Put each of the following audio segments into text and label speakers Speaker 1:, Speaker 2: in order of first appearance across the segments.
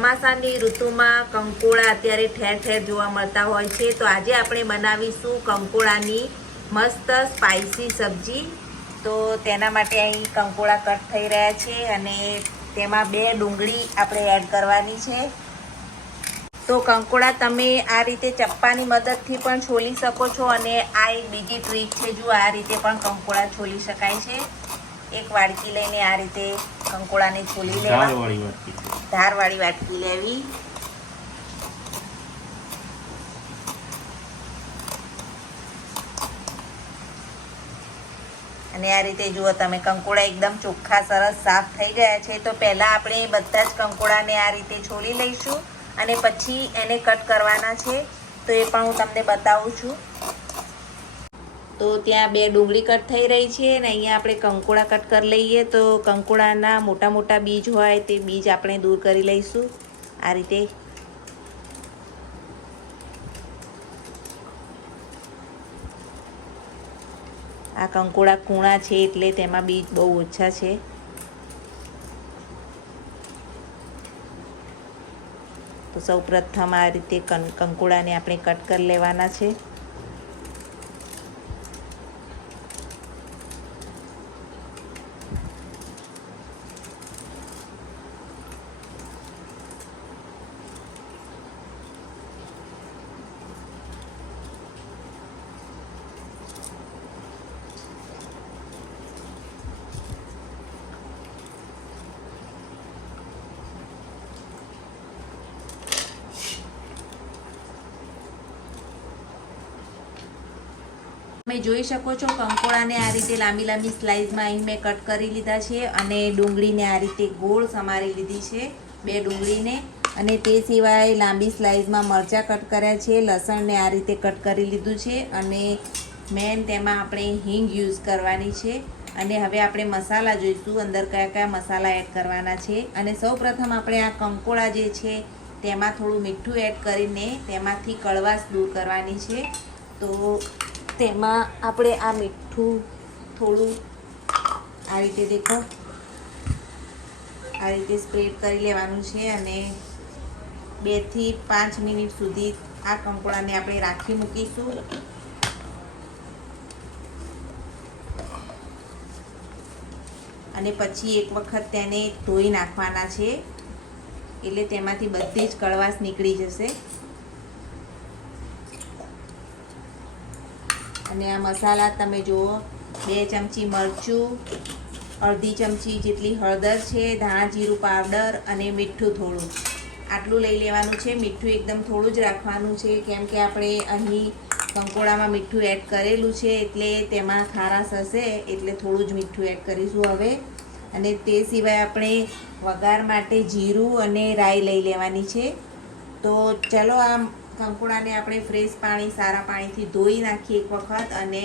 Speaker 1: ચોમાસાની ઋતુમાં કંકોળા અત્યારે ઠેર ઠેર જોવા મળતા હોય છે. તો આજે આપણે બનાવીશું કંકોળાની મસ્ત સ્પાઇસી સબ્જી. તો તેના માટે અહીં કંકોળા કટ થઈ રહ્યા છે અને તેમાં બે ડુંગળી આપણે એડ કરવાની છે. તો કંકોડા તમે આ રીતે ચપ્પાની મદદથી પણ છોલી શકો છો અને આ એક બીજી ટ્રીક છે, જો આ રીતે પણ કંકોડા છોલી શકાય છે. એક વાડકી લઈને આ રીતે કંકોડાને છોલી
Speaker 2: લેવાની
Speaker 1: ધારવાળી વાટકી. લેવી. અને આ રીતે જુઓ તમે કંકોડા એકદમ ચોખ્ખા સરસ સાફ થઈ ગયા છે. તો પહેલાં આપણે બધા જ કંકોડાને આ રીતે છોલી લઈશું અને પછી એને કટ કરવાના છે. તો એ પણ હું તમને બતાવું છું. તો ત્યાં બે ડુંગળી કટ થઈ રહી છે અને અહીંયા આપણે કંકોડા કટ કરી લઈએ તો કંકોડાના મોટા મોટા બીજ હોય તે બીજ આપણે દૂર કરી લઈશું. આ રીતે. આ કંકોડા કૂણા છે એટલે તેમાં બીજ બહુ ઓછા છે. તો સૌ પ્રથમ આ રીતે કંકોડાને આપણે કટ કરી લેવાના છે. તમે જોઈ શકો છો કંકોડાને આ રીતે લાંબી લાંબી સ્લાઇસમાં અહીં મેં કટ કરી લીધા છે અને ડુંગળીને આ રીતે ગોળ સમારી લીધી છે બે ડુંગળીને. અને તે સિવાય લાંબી સ્લાઇસમાં મરચાં કટ કર્યા છે, લસણને આ રીતે કટ કરી લીધું છે અને મેન તેમાં આપણે હિંગ યુઝ કરવાની છે. અને હવે આપણે મસાલા જોઈશું, અંદર કયા કયા મસાલા એડ કરવાના છે. અને સૌ પ્રથમ આપણે આ કંકોડા જે છે તેમાં થોડું મીઠું એડ કરીને તેમાંથી કડવાશ દૂર કરવાની છે. તો તેમાં આપણે આ મીઠું થોડું આ રીતે દેખો. આ રીતે સ્પ્રેડ કરી લેવાનું છે અને બેથી પાંચ મિનિટ સુધી આ કંકોડાને આપણે રાખી મૂકીશું. અને પછી એક વખત તેને ધોઈ નાખવાના છે. એટલે તેમાંથી બધી જ કડવાશ નીકળી જશે. અને આ મસાલા તમે જુઓ, બે ચમચી મરચું, અડધી ચમચી જેટલી હળદર છે, ધાણા જીરું પાવડર અને મીઠું થોડું. આટલું લઈ લેવાનું છે, મીઠું એકદમ થોડું જ રાખવાનું છે, કેમ કે આપણે અહીં કંકોડામાં મીઠું એડ કરેલું છે, એટલે તેમાં ખારાશ હશે એટલે થોડું જ મીઠું એડ કરીશું હવે. અને તે સિવાય આપણે વઘાર માટે જીરું અને રાઈ લઈ લેવાની છે. તો ચલો આ કંકોડાને આપણે ફ્રેશ પાણી, સારા પાણીથી ધોઈ નાખીએ એક વખત અને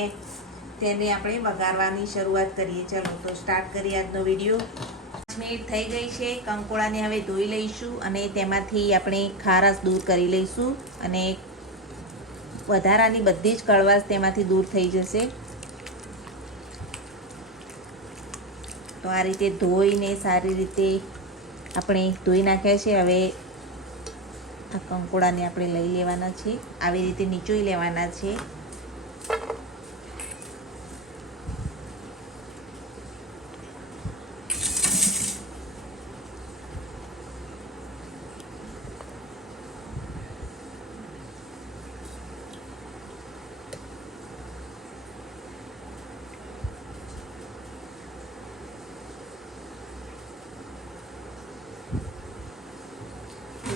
Speaker 1: તેને આપણે વઘારવાની શરૂઆત કરીએ. ચલો, તો સ્ટાર્ટ કરીએ આજનો વીડિયો પાંચ મિનિટ થઈ ગઈ છે કંકોડાને હવે ધોઈ લઈશું અને તેમાંથી આપણે ખારસ દૂર કરી લઈશું અને વધારાની બધી જ કડવાશ તેમાંથી દૂર થઈ જશે. તો આ રીતે ધોઈને સારી રીતે આપણે ધોઈ નાખ્યા છે. હવે આ કંકોડાને આપણે લઈ લેવાના છે આવી રીતે નીચોઈ લેવાના છે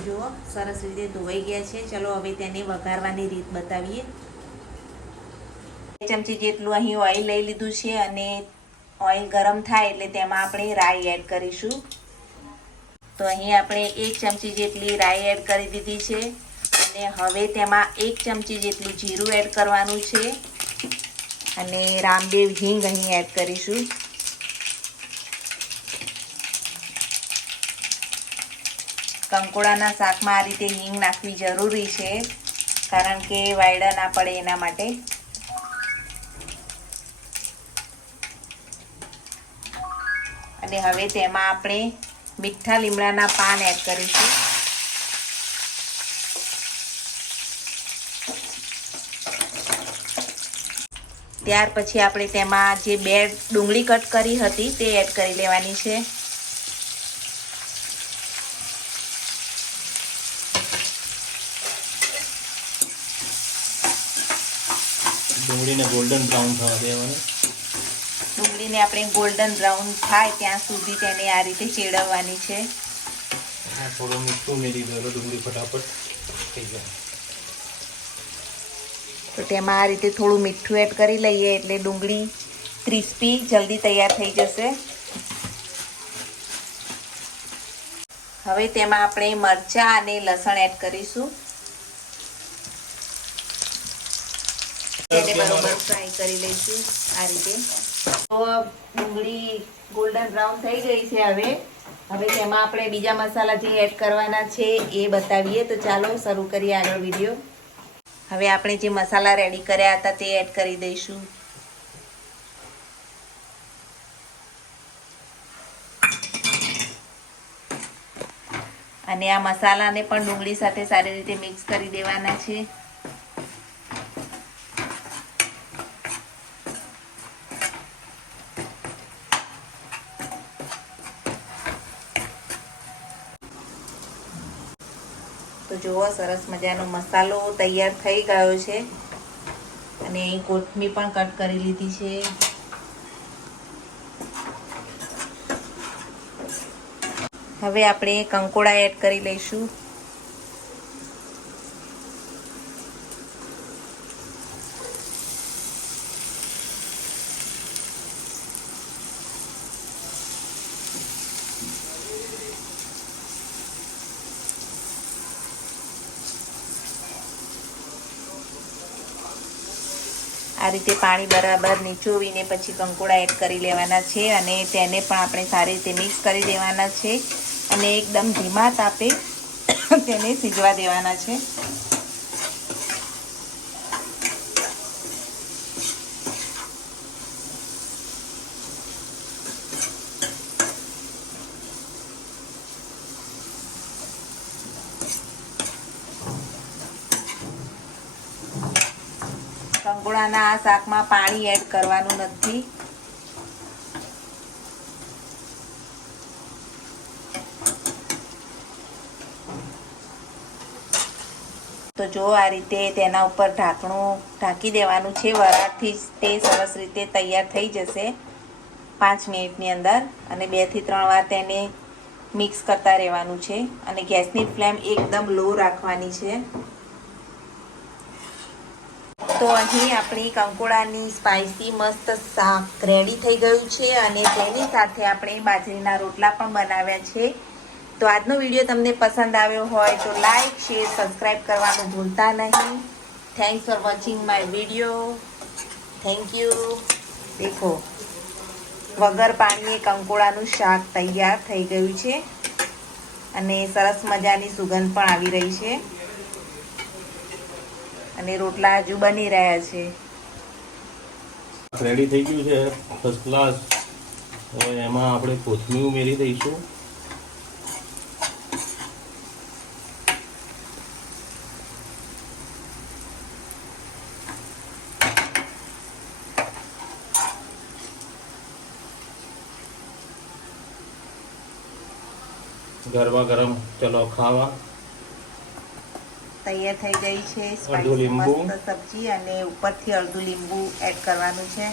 Speaker 1: જુઓ, સરસ રીતે ધોવાઈ ગયા છે. ચલો હવે તેને વઘારવાની રીત બતાવીએ. બે ચમચી જેટલું અહીં ઓઇલ લઈ લીધું છે અને ઓઇલ ગરમ થાય એટલે તેમાં આપણે રાઈ એડ કરીશું. તો અહીં આપણે એક ચમચી જેટલી રાઈ એડ કરી દીધી છે. અને હવે તેમાં એક ચમચી જેટલું જીરું એડ કરવાનું છે. અને રામદેવ હિંગ અહીં એડ કરીશું. કંકોડાના શાકમાં આ રીતે હિંગ નાખવી જરૂરી છે, કારણ કે વાયડા ના પડે એના માટે. અને હવે તેમાં આપણે મીઠા લીમડાના પાન એડ કરીશું. ત્યાર પછી આપણે તેમાં જે બે ડુંગળી કટ કરી હતી તે એડ કરી લેવાની છે.
Speaker 2: ડુંગળીને ગોલ્ડન બ્રાઉન થવા દેવાની.
Speaker 1: ડુંગળીને આપણે ગોલ્ડન બ્રાઉન થાય ત્યાં સુધી તેને આ રીતે ચેડવવાની છે.
Speaker 2: થોડું મીઠું મેરી દો ડુંગળી ફટાફટ. થઈ જાય
Speaker 1: તો તેમાં આ રીતે થોડું મીઠું એડ કરી લઈએ એટલે ડુંગળી ક્રિસ્પી જલ્દી તૈયાર થઈ જશે. હવે તેમાં આપણે મરચાં અને લસણ એડ કરીશું. તેને બરોબર ફ્રાય કરી લઈશું આ રીતે. તો ડુંગળી ગોલ્ડન બ્રાઉન થઈ ગઈ છે હવે. હવે તેમાં આપણે બીજા મસાલા જે એડ કરવાના છે એ બતાવીએ. તો ચાલો શરૂ કરીએ આગળ વીડિયો હવે આપણે જે મસાલા રેડી કર્યા હતા તે એડ કરી દઈશું. અને આ મસાલાને પણ ડુંગળી સાથે સારી રીતે મિક્સ કરી દેવાના છે. તો જુઓ, સરસ મજાનો મસાલો તૈયાર થઈ ગયો છે. અને અહીં કોથમી પણ કટ કરી લીધી છે. હવે આપણે કંકોડા એડ કરી લઈશું. આ રીતે પાણી બરાબર નીચોવીને પછી કંકોડા એડ કરી લેવાના છે અને તેને પણ આપણે સારી રીતે મિક્સ કરી દેવાના છે અને એકદમ ધીમા તાપે તેને સીજવા દેવાના છે. કંકોડાના આ શાકમાં પાણી એડ કરવાનું નથી. તો જો આ રીતે તેના ઉપર ઢાંકણું ઢાંકી દેવાનું છે, વરાળથી તે સરસ રીતે તૈયાર થઈ જશે પાંચ મિનિટની અંદર અને બેથી ત્રણ વાર તેને મિક્સ કરતા રહેવાનું છે અને ગેસની ફ્લેમ એકદમ લો રાખવાની છે. તો અહીં આપણી કંકોડાની સ્પાઇસી મસ્ત શાક રેડી થઈ ગયું છે અને તેની સાથે આપણે બાજરીના રોટલા પણ બનાવ્યા છે. તો આજનો વીડિયો તમને પસંદ આવ્યો હોય તો લાઈક શેર સબસ્ક્રાઈબ કરવાનું ભૂલતા નહીં. Thanks for watching my video thank you દેખો વગર પાણીએ કંકોડાનું શાક તૈયાર થઈ ગયું છે અને સરસ મજાની સુગંધ પણ આવી રહી છે. અને રોટલા હજુ બની રહ્યા છે.
Speaker 2: રેડી થઈ ગયું છે ફર્સ્ટ ક્લાસ હવે એમાં આપણે કોથમીર ઉમેરી દઈશું. ગરબા ગરમ, ચલો ખાવા.
Speaker 1: તૈયાર થઈ ગઈ છે.
Speaker 2: સ્પાઈસી
Speaker 1: મસ્ત સબ્જી અને ઉપરથી અડધું લીંબુ એડ કરવાનું છે.